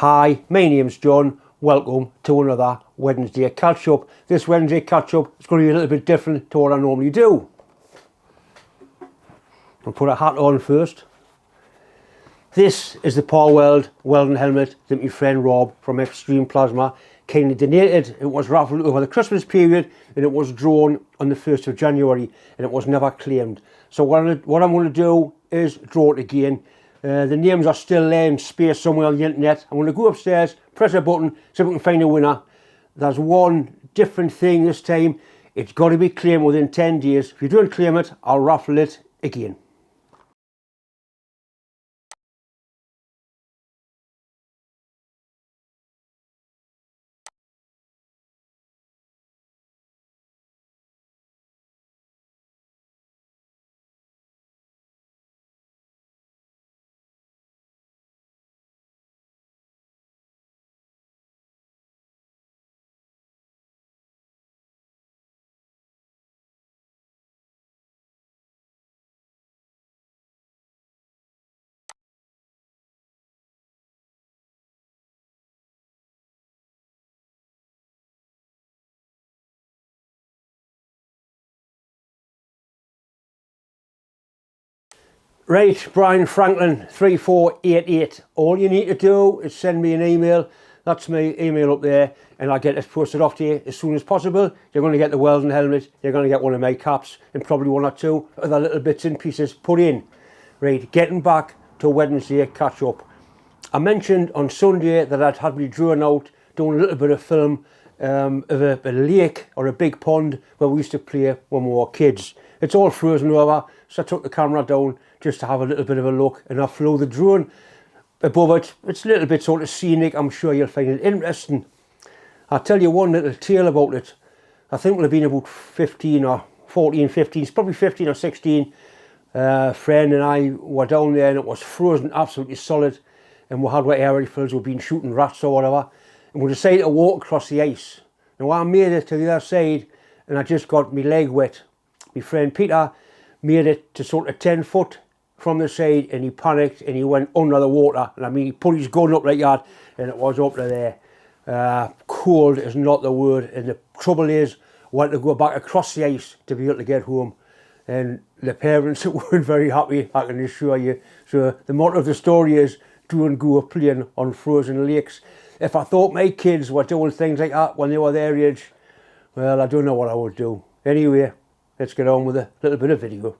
Hi, my name's John. Welcome to another Wednesday catch-up. This Wednesday catch-up is going to be a little bit different to what I normally do. I'll put a hat on first. This is the Parweld welding helmet that my friend Rob from Extreme Plasma kindly donated. It was raffled over the Christmas period and it was drawn on the 1st of January and it was never claimed. So what I'm going to do is draw it again. The names are still there in space somewhere on the internet. I'm going to go upstairs, press a button, see if we can find a winner. There's one different thing this time. It's got to be claimed within 10 days. If you don't claim it, I'll raffle it again. Right, Brian Franklin 3488. All you need to do is send me an email. That's my email up there, and I'll get this posted off to you as soon as possible. You're going to get the welding helmet, you're going to get one of my caps, and probably one or two other little bits and pieces put in. Right, getting back to Wednesday catch up. I mentioned on Sunday that I'd had me drawn out doing a little bit of film of a lake or a big pond where we used to play when we were kids. It's all frozen over, so I took the camera down just to have a little bit of a look, and I flew the drone above it. It's a little bit sort of scenic. I'm sure you'll find it interesting. I'll tell you one little tale about it. I think we'll have been about 15 or 14, 15, it's probably 15 or 16. Friend and I were down there and it was frozen absolutely solid, and we had our air rifles, we'd been shooting rats or whatever, and we decided to walk across the ice. Now I made it to the other side and I just got my leg wet. My friend Peter made it to sort of 10 foot from the side and he panicked and he went under the water, and I mean he put his gun up like that and it was up to there. Cold is not the word, and the trouble is we had to go back across the ice to be able to get home, and the parents weren't very happy, I can assure you. So the motto of the story is don't go playing on frozen lakes. If I thought my kids were doing things like that when they were their age, well, I don't know what I would do. Anyway, let's get on with a little bit of video.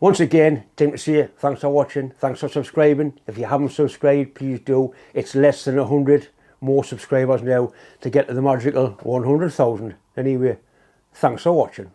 Once again, time to say thanks for watching, thanks for subscribing. If you haven't subscribed, please do. It's less than 100 more subscribers now to get to the magical 100,000. Anyway, thanks for watching.